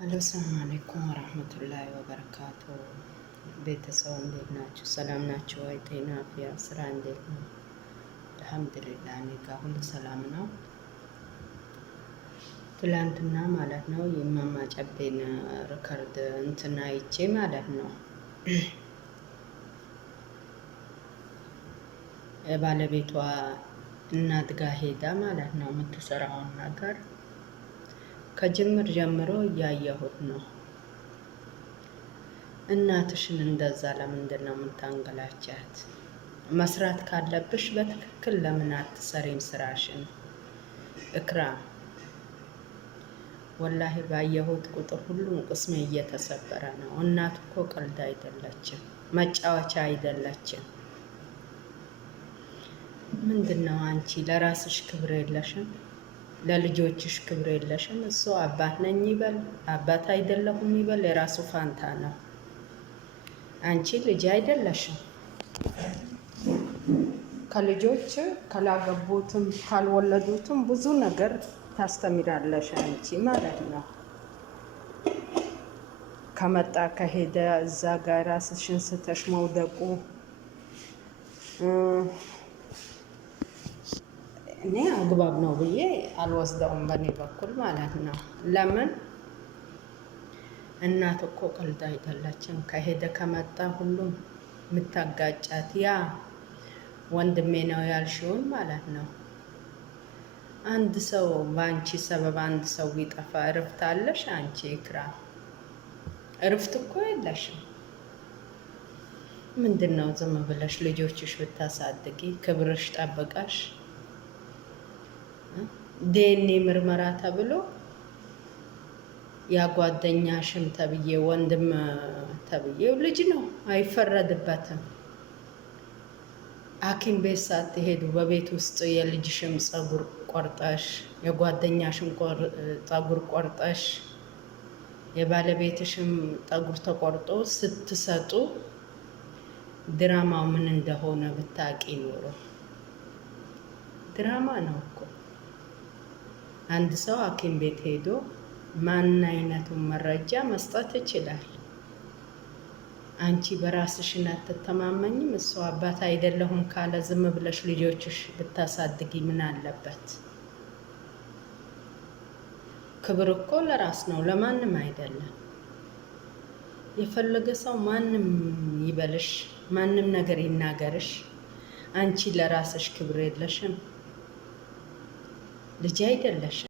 አሎ ሰላም አለይኩም ወራህመቱላሂ ወበረካቱ። ቤተሰብ እንዴት ናችሁ? ሰላም ናችሁ ወይ? ጤና አፍያ፣ ስራ እንዴት ነው? አልሐምዱሊላህ እኔ ጋር ሁሉ ሰላም ነው። ትላንትና ማለት ነው የእማማ ጨቤን ሪከርድ እንትን አይቼ ማለት ነው የባለቤቷ እናት ጋር ሄዳ ማለት ነው የምትሰራውን ነገር ከጅምር ጀምሮ እያየሁት ነው። እናትሽን እንደዛ ለምንድን ነው የምታንገላቻት? መስራት ካለብሽ በትክክል ለምን አትሰሪም ስራሽን? እክራም ወላሂ ባየሁት ቁጥር ሁሉም ቅስሜ እየተሰበረ ነው። እናት እኮ ቀልድ አይደለችም፣ መጫወቻ አይደለችም። ምንድን ነው አንቺ ለራስሽ ክብር የለሽም? ለልጆችሽ ክብር የለሽም? እሱ አባት ነኝ ይበል አባት አይደለሁም ይበል የራሱ ፋንታ ነው። አንቺ ልጅ አይደለሽም። ከልጆች ካላገቡትም ካልወለዱትም ብዙ ነገር ታስተምራለሽ አንቺ ማለት ነው። ከመጣ ከሄደ እዛ ጋር ራስሽን ስተሽ መውደቁ እኔ አግባብ ነው ብዬ አልወስደውም በእኔ በኩል ማለት ነው። ለምን እናት እኮ ቀልድ አይደለችም። ከሄደ ከመጣ ሁሉም የምታጋጫት ያ ወንድሜ ነው ያልሽውን ማለት ነው። አንድ ሰው በአንቺ ሰበብ አንድ ሰው ቢጠፋ እረፍት አለሽ አንቺ? ኢክራም እረፍት እኮ የለሽም። ምንድን ነው ዝም ብለሽ ልጆችሽ ብታሳድጊ ክብርሽ ጠብቀሽ ዲኤንኤ ምርመራ ተብሎ ያጓደኛሽም ተብዬ ወንድም ተብዬው ልጅ ነው አይፈረድበትም። ሐኪም ቤት ሳትሄዱ በቤት ውስጥ የልጅሽም ፀጉር ቆርጠሽ የጓደኛሽም ፀጉር ቆርጠሽ የባለቤትሽም ፀጉር ተቆርጦ ስትሰጡ ድራማው ምን እንደሆነ ብታቂ ኖሮ። ድራማ ነው እኮ። አንድ ሰው ሐኪም ቤት ሄዶ ማን አይነቱን መረጃ መስጠት ይችላል? አንቺ በራስሽን አትተማመኝም? እሱ አባት አይደለሁም ካለ ዝም ብለሽ ልጆችሽ ብታሳድጊ ምን አለበት? ክብር እኮ ለራስ ነው፣ ለማንም አይደለም። የፈለገ ሰው ማንም ይበልሽ፣ ማንም ነገር ይናገርሽ፣ አንቺ ለራስሽ ክብር የለሽም። ልጅ አይደለሽም።